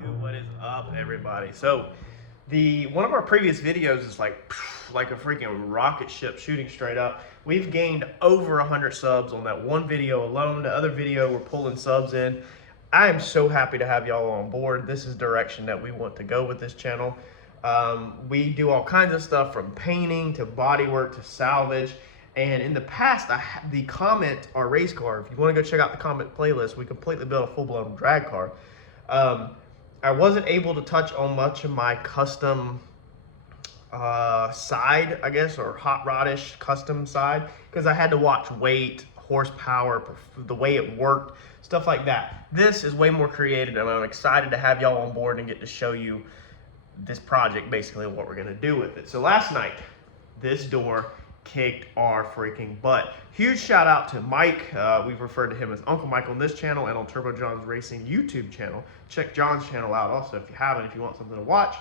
Dude, what is up, everybody? So, one of our previous videos is like a freaking rocket ship shooting straight up. We've gained over 100 subs on that one video alone. The other video, we're pulling subs in. I am so happy to have y'all on board. This is the direction that we want to go with this channel. We do all kinds of stuff from painting to bodywork to salvage. And in the past, the Comet, our race car, if you want to go check out the Comet playlist, we completely built a full-blown drag car. I wasn't able to touch on much of my custom side, I guess, or hot rodish custom side, because I had to watch weight, horsepower, the way it worked, stuff like that. This is way more creative, and I'm excited to have y'all on board and get to show you this project, basically what we're gonna do with it. So last night, this door kicked our freaking butt. Huge shout out to Mike. We've referred to him as Uncle Mike on this channel and on Turbo John's Racing YouTube channel. Check John's channel out also if you haven't, if you want something to watch.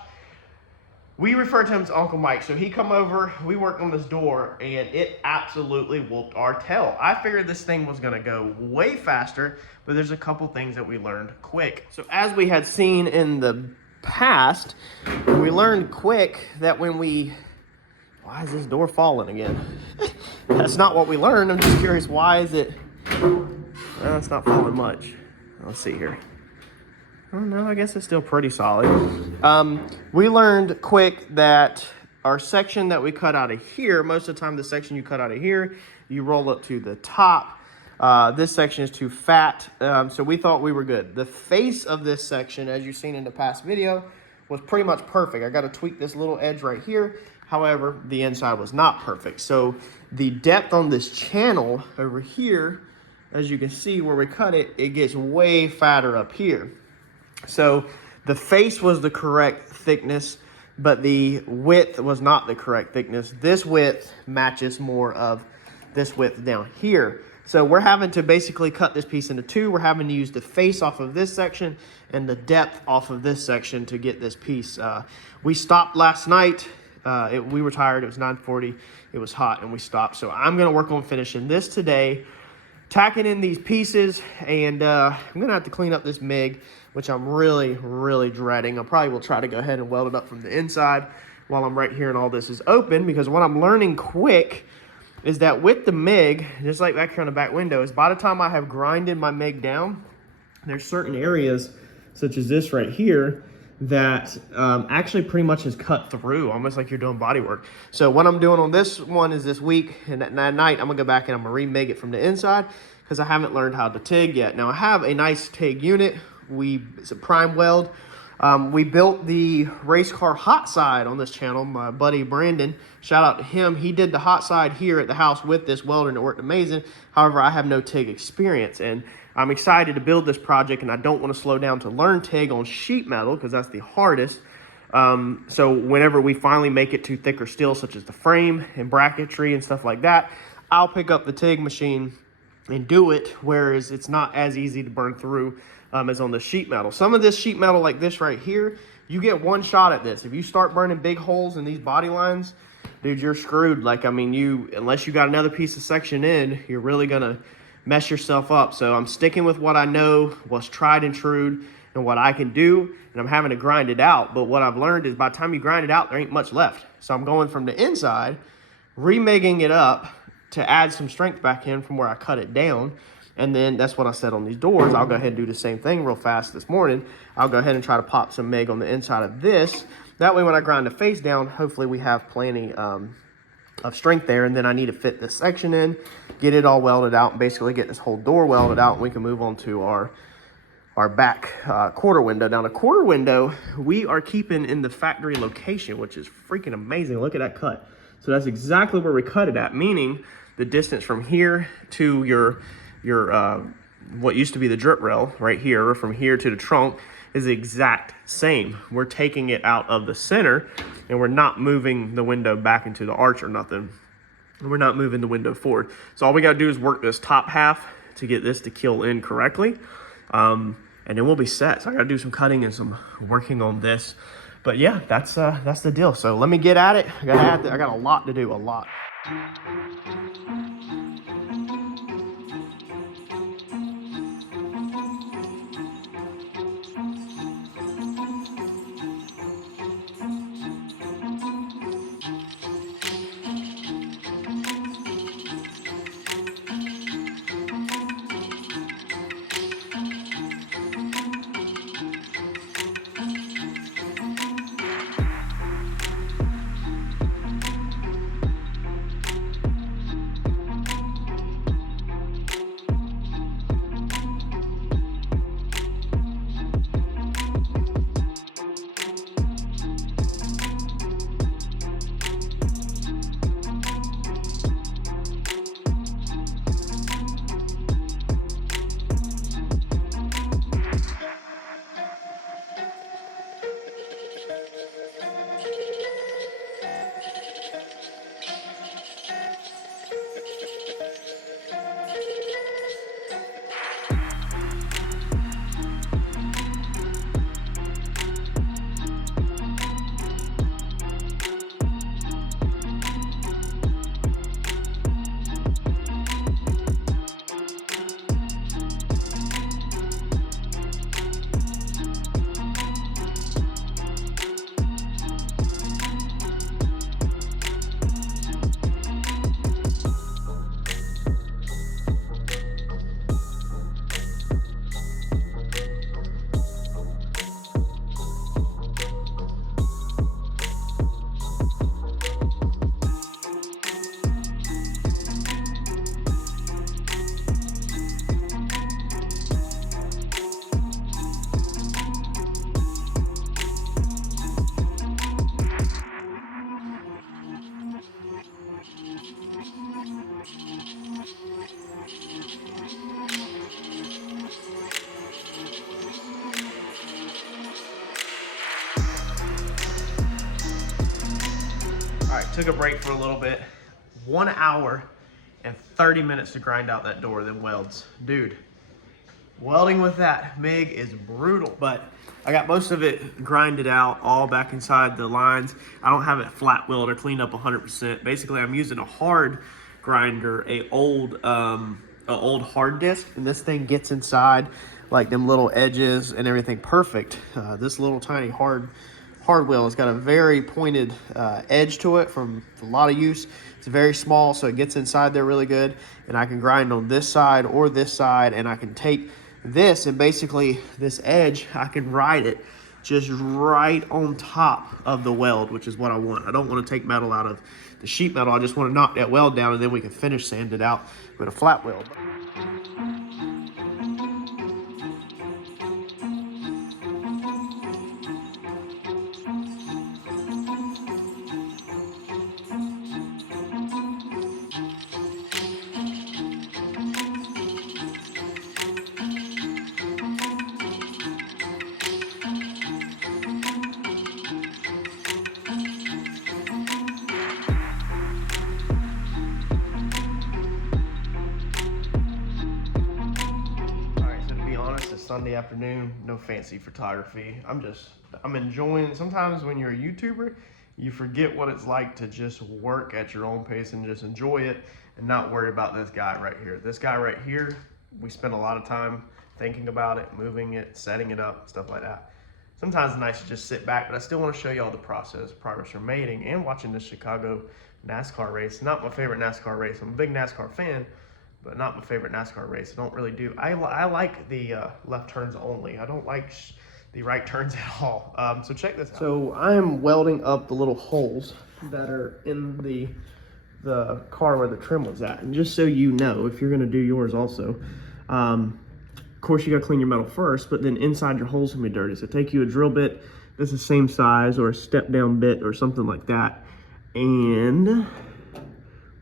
We refer to him as Uncle Mike. So he come over, we worked on this door, and it absolutely whooped our tail. I figured this thing was gonna go way faster, but there's a couple things that we learned quick. So as we had seen in the past, we learned quick that when we... Why is this door falling again? That's not what we learned. I'm just curious, why is it... Well, it's not falling much. Let's see here. Oh no, I guess it's still pretty solid. We learned quick that our section that we cut out of here, most of the time the section you cut out of here, you roll up to the top. This section is too fat, so we thought we were good. The face of this section, as you've seen in the past video, was pretty much perfect. I got to tweak this little edge right here. However, the inside was not perfect. So the depth on this channel over here, as you can see where we cut it, it gets way fatter up here. So the face was the correct thickness, but the width was not the correct thickness. This width matches more of this width down here. So we're having to basically cut this piece into two. We're having to use the face off of this section and the depth off of this section to get this piece. We stopped last night. We were tired. It was 9:40. It was hot, and we stopped. So I'm going to work on finishing this today, tacking in these pieces, and I'm going to have to clean up this MIG, which I'm really, really dreading. I probably will try to go ahead and weld it up from the inside while I'm right here and all this is open, because what I'm learning quick is that with the MIG, just like back here on the back window, is by the time I have grinded my MIG down, there's certain areas, such as this right here, that actually pretty much is cut through, almost like you're doing body work. So what I'm doing on this one is this week, and at night I'm gonna go back and I'm gonna remig it from the inside, because I haven't learned how to TIG yet. Now I have a nice TIG unit. It's a prime weld. We built the race car hot side on this channel. My buddy Brandon, shout out to him. He did the hot side here at the house with this welder, and it worked amazing. However, I have no TIG experience, and I'm excited to build this project, and I don't want to slow down to learn TIG on sheet metal, because that's the hardest. So whenever we finally make it to thicker steel, such as the frame and bracketry and stuff like that, I'll pick up the TIG machine and do it, whereas it's not as easy to burn through as on the sheet metal. Some of this sheet metal like this right here, you get one shot at this. If you start burning big holes in these body lines, dude, you're screwed. Like, I mean, unless you got another piece of section in, you're really gonna mess yourself up. So I'm sticking with what I know, what's tried and true, and what I can do, and I'm having to grind it out. But what I've learned is by the time you grind it out, there ain't much left. So I'm going from the inside, remaking it up to add some strength back in from where I cut it down. And then that's what I said on these doors. I'll go ahead and do the same thing real fast this morning. I'll go ahead and try to pop some MIG on the inside of this. That way when I grind the face down, hopefully we have plenty of strength there. And then I need to fit this section in, get it all welded out, and basically get this whole door welded out, and we can move on to our back quarter window. Now the quarter window, we are keeping in the factory location, which is freaking amazing. Look at that cut. So that's exactly where we cut it at, meaning the distance from here to your what used to be the drip rail right here, or from here to the trunk, is the exact same. We're taking it out of the center, and we're not moving the window back into the arch or nothing. We're not moving the window forward. So all we gotta do is work this top half to get this to kill in correctly, and then we'll be set. So I gotta do some cutting and some working on this. But yeah, that's the deal. So let me get at it. I got a lot to do, a lot. took a break for a little bit. 1 hour and 30 minutes to grind out that door, then welds. Dude, welding with that MIG is brutal, but I got most of it grinded out, all back inside the lines. I don't have it flat weld or cleaned up 100%. Basically, I'm using a hard grinder, an old hard disc, and this thing gets inside like them little edges and everything perfect. This little tiny hard wheel has got a very pointed edge to it from a lot of use. It's very small, so it gets inside there really good, and I can grind on this side or this side, and I can take this and basically this edge, I can ride it just right on top of the weld, which is what I want. I don't want to take metal out of the sheet metal. I just want to knock that weld down, and then we can finish sand it out with a flat weld. Sunday afternoon, no fancy photography. I'm enjoying. Sometimes when you're a YouTuber, you forget what it's like to just work at your own pace and just enjoy it and not worry about this guy right here. This guy right here, we spend a lot of time thinking about it, moving it, setting it up, stuff like that. Sometimes it's nice to just sit back, but I still want to show you all the progress we're making, and watching this Chicago NASCAR race. Not my favorite NASCAR race. I'm a big NASCAR fan, but not my favorite NASCAR race. I don't really do. I like the left turns only. I don't like the right turns at all. So check this out. So I am welding up the little holes that are in the car where the trim was at. And just so you know, if you're gonna do yours also, of course you gotta clean your metal first, but then inside your holes can be dirty. So take you a drill bit, this is the same size, or a step down bit or something like that. And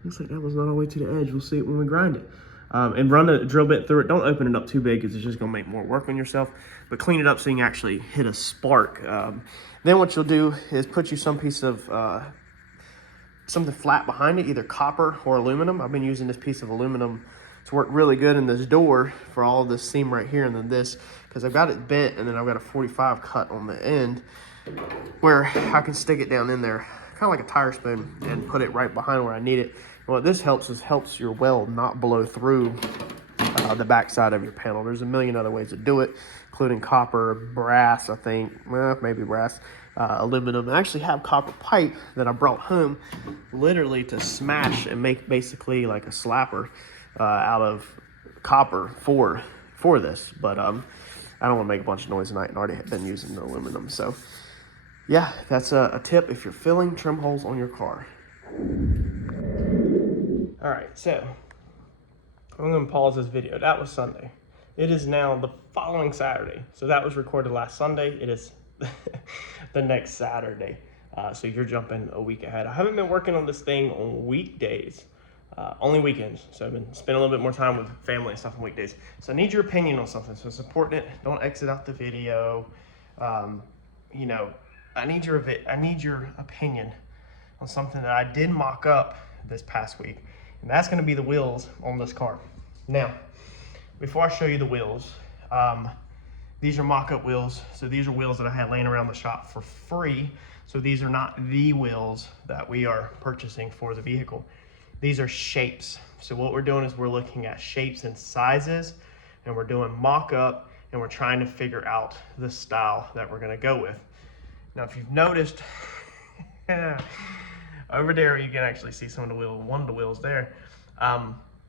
looks like that was not all the way to the edge. We'll see it when we grind it. And run a drill bit through it. Don't open it up too big because it's just gonna make more work on yourself, but clean it up so you can actually hit a spark. Then what you'll do is put you some piece of something flat behind it, either copper or aluminum. I've been using this piece of aluminum. It's worked really good in this door for all of this seam right here, and then this, because I've got it bent, and then I've got a 45 cut on the end where I can stick it down in there, kind of like a tire spoon, and put it right behind where I need it. And what this helps is helps your weld not blow through the back side of your panel. There's a million other ways to do it, including copper, brass, I think, well, maybe brass, aluminum. I actually have copper pipe that I brought home literally to smash and make basically like a slapper out of copper for this. But I don't want to make a bunch of noise tonight, and already have been using the aluminum. So yeah, that's a tip if you're filling trim holes on your car. All right, so I'm gonna pause this video. That was Sunday. It is now the following Saturday. So that was recorded last Sunday. It is the next Saturday. So you're jumping a week ahead. I haven't been working on this thing on weekdays, only weekends. So I've been spending a little bit more time with family and stuff on weekdays. So I need your opinion on something. So supporting it, don't exit out the video. You know, I need your opinion on something that I did mock up this past week, and that's going to be the wheels on this car. Now, before I show you the wheels, these are mock-up wheels. So these are wheels that I had laying around the shop for free. So these are not the wheels that we are purchasing for the vehicle. These are shapes. So what we're doing is we're looking at shapes and sizes, and we're doing mock-up, and we're trying to figure out the style that we're going to go with. Now, if you've noticed, over there you can actually see some of the wheels, one of the wheels there.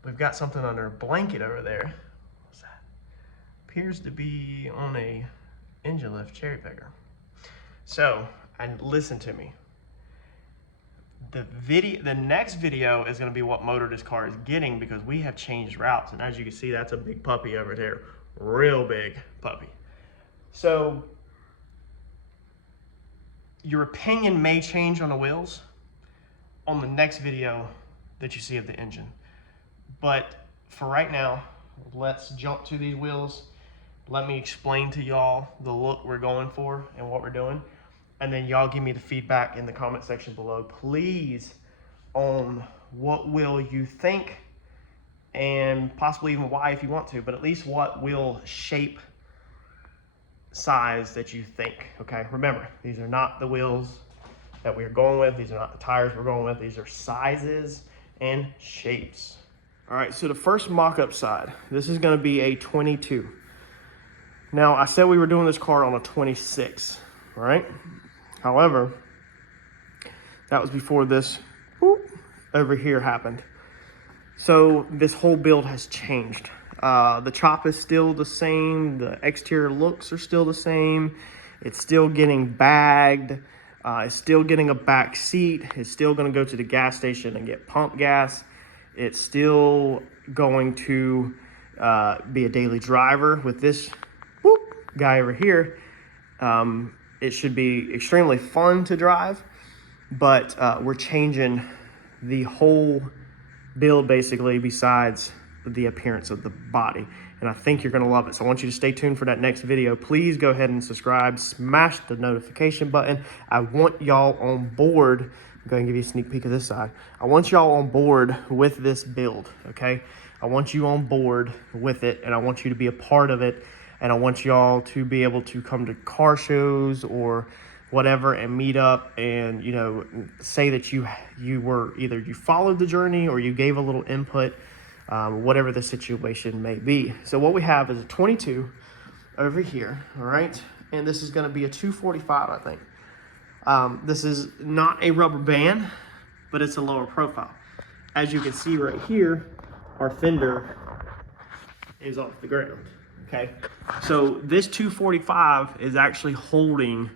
We've got something under a blanket over there. What's that? Appears to be on a engine lift cherry picker. So, and listen to me. The next video is going to be what motor this car is getting, because we have changed routes, and as you can see, that's a big puppy over there, real big puppy. So your opinion may change on the wheels on the next video that you see of the engine. But for right now, let's jump to these wheels. Let me explain to y'all the look we're going for and what we're doing. and then y'all give me the feedback in the comment section below, please, on what wheel you think, and possibly even why if you want to, but at least what wheel shape size that you think. Okay, remember, these are not the wheels that we're going with. These are not the tires we're going with. These are sizes and shapes. All right, so the first mock-up side, this is going to be a 22. Now, I said we were doing this car on a 26, all right? However, that was before this over here happened. So this whole build has changed. The chop is still the same. The exterior looks are still the same. It's still getting bagged. It's still getting a back seat. It's still going to go to the gas station and get pump gas. It's still going to be a daily driver with this guy over here. It should be extremely fun to drive, but we're changing the whole build basically, besides the appearance of the body, and I think you're going to love it. So I want you to stay tuned for that next video. Please go ahead and subscribe, smash the notification button. I want y'all on board. I'm going to give you a sneak peek of this side. I want y'all on board with this build, okay? I want you on board with it, and I want you to be a part of it, and I want y'all to be able to come to car shows or whatever and meet up and, you know, say that you were either you followed the journey or you gave a little input, whatever the situation may be. So what we have is a 22 over here, all right? And this is going to be a 245, I think. This is not a rubber band, but it's a lower profile. As you can see right here, our fender is off the ground, okay? So this 245 is actually holding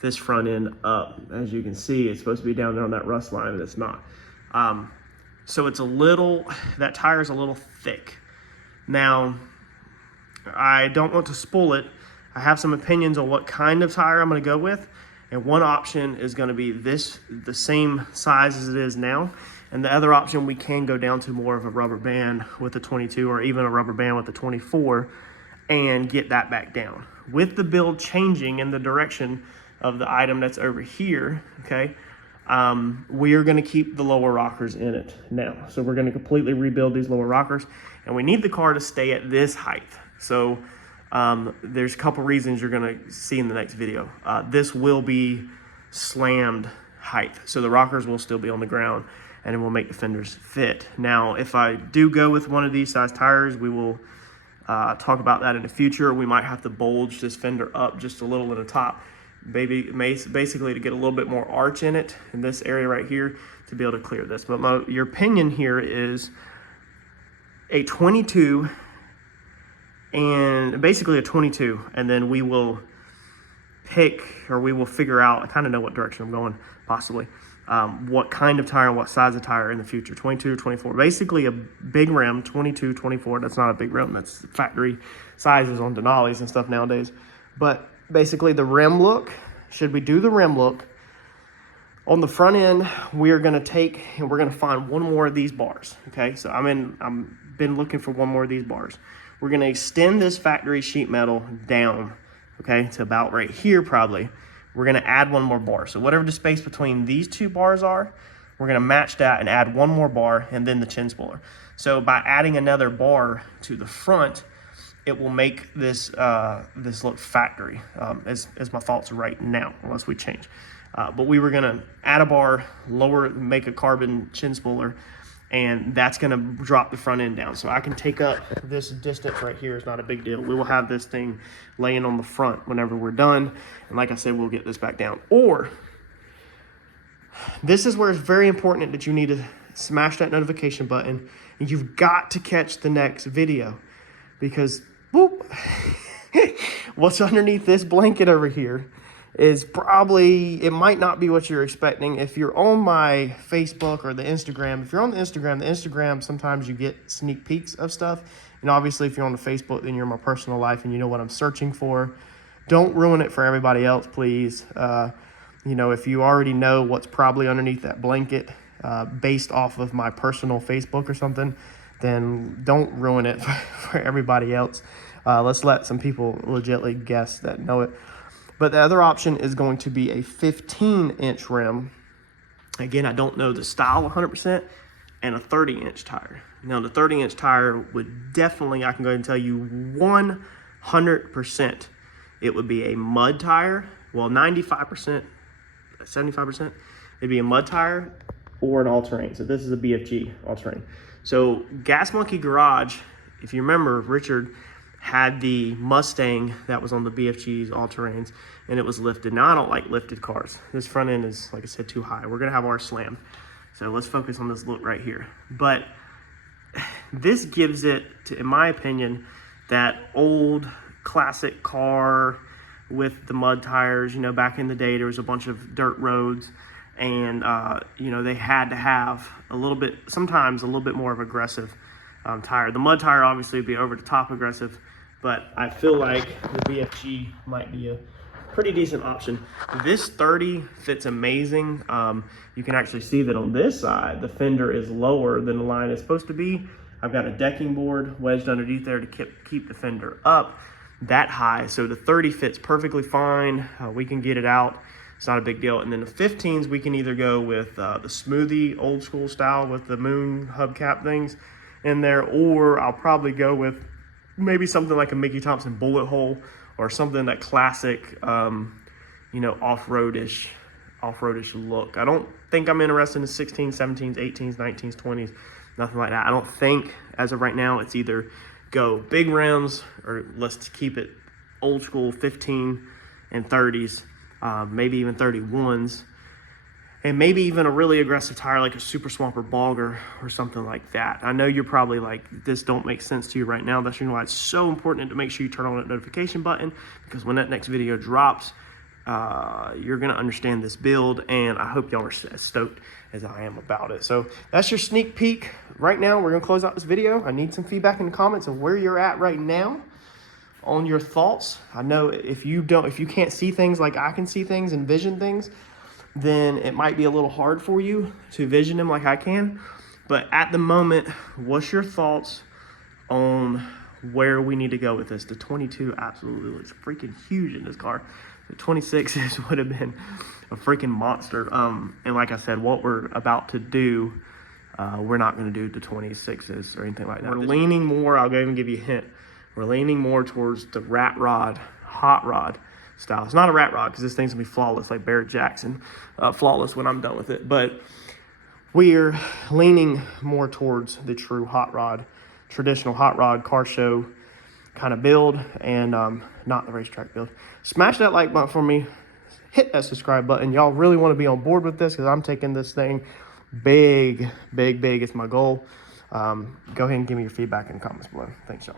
this front end up. As you can see, it's supposed to be down there on that rust line, but it's not. So it's a little, that tire is a little thick. Now, I don't want to spoil it. I have some opinions on what kind of tire I'm gonna go with. And one option is gonna be this, the same size as it is now. And the other option, we can go down to more of a rubber band with the 22 or even a rubber band with the 24 and get that back down. With the build changing in the direction of the item that's over here, okay, we are going to keep the lower rockers in it now. So we're going to completely rebuild these lower rockers, and we need the car to stay at this height. So there's a couple reasons you're going to see in the next video. This will be slammed height, so the rockers will still be on the ground, and it will make the fenders fit. Now, if I do go with one of these size tires, we will talk about that in the future. We might have to bulge this fender up just a little at the top, basically to get a little bit more arch in it, in this area right here, to be able to clear this. But your opinion here is a 22 and basically a 22, and then we will pick, or we will figure out, I kind of know what direction I'm going possibly, what kind of tire and what size of tire in the future, 22 or 24. Basically a big rim, 22, 24, that's not a big rim, that's factory sizes on Denali's and stuff nowadays. But basically the rim look, should we do the rim look, on the front end, we are gonna take and we're gonna find one more of these bars, okay? So I'm been looking for one more of these bars. We're gonna extend this factory sheet metal down, okay, to about right here probably. We're gonna add one more bar. So whatever the space between these two bars are, we're gonna match that and add one more bar and then the chin spoiler. So by adding another bar to the front, it will make this this look factory, as my thoughts right now, unless we change. But we were gonna add a bar, lower, make a carbon chin spoiler, and that's gonna drop the front end down. So I can take up this distance right here, is not a big deal. We will have this thing laying on the front whenever we're done. And like I said, we'll get this back down. Or, this is where it's very important that you need to smash that notification button, and you've got to catch the next video, because boop, what's underneath this blanket over here is probably, it might not be what you're expecting. If you're on my Facebook or the Instagram, if you're on the Instagram, sometimes you get sneak peeks of stuff. And obviously if you're on the Facebook, then you're in my personal life and you know what I'm searching for. Don't ruin it for everybody else, please. You know, if you already know what's probably underneath that blanket, based off of my personal Facebook or something, then don't ruin it for everybody else. Let's let some people legitimately guess that know it. But the other option is going to be a 15-inch rim. Again, I don't know the style 100%, and a 30-inch tire. Now, the 30-inch tire would definitely, I can go ahead and tell you 100%, it would be a mud tire. Well, 95%, 75%, it'd be a mud tire or an all-terrain. So this is a BFG all-terrain. So Gas Monkey Garage, if you remember, Richard had the Mustang that was on the BFG's all-terrains, and it was lifted. Now, I don't like lifted cars. This front end is, like I said, too high. We're gonna have ours slammed. So let's focus on this look right here. But this gives it, in my opinion, that old classic car with the mud tires. You know, back in the day, there was a bunch of dirt roads, and you know, they had to have a little bit, sometimes a little bit more of aggressive tire. The mud tire obviously would be over the top aggressive, but I feel like the BFG might be a pretty decent option. This 30 fits amazing. You can actually see that on this side, the fender is lower than the line is supposed to be. I've got a decking board wedged underneath there to keep the fender up that high. So the 30 fits perfectly fine. We can get it out. It's not a big deal. And then the 15s, we can either go with the smoothie old school style with the moon hubcap things in there, or I'll probably go with maybe something like a Mickey Thompson bullet hole, or something that classic, you know, off-roadish look. I don't think I'm interested in 16s, 17s, 18s, 19s, 20s, nothing like that. I don't think, as of right now, it's either go big rims or let's keep it old school 15 and 30s, maybe even 31s, and maybe even a really aggressive tire like a Super Swamper Bogger or something like that. I know you're probably like, this don't make sense to you right now. That's why it's so important to make sure you turn on that notification button, because when that next video drops, you're gonna understand this build, and I hope y'all are as stoked as I am about it. So that's your sneak peek. Right now, we're gonna close out this video. I need some feedback in the comments of where you're at right now on your thoughts. I know if you can't see things like I can see things and vision things, then it might be a little hard for you to vision them like I can. But at the moment, what's your thoughts on where we need to go with this? The 22 absolutely looks freaking huge in this car. The 26s would have been a freaking monster. And like I said, what we're about to do, we're not going to do the 26s or anything like that. We're leaning more, I'll go ahead and give you a hint. We're leaning more towards the rat rod, hot rod style. It's not a rat rod because this thing's gonna be flawless, like Barrett Jackson, flawless when I'm done with it. But we're leaning more towards the true hot rod, traditional hot rod car show kind of build, and not the racetrack build. Smash that like button for me. Hit that subscribe button. Y'all really want to be on board with this, because I'm taking this thing big, big, big. It's my goal. Go ahead and give me your feedback in the comments below. Thanks, y'all.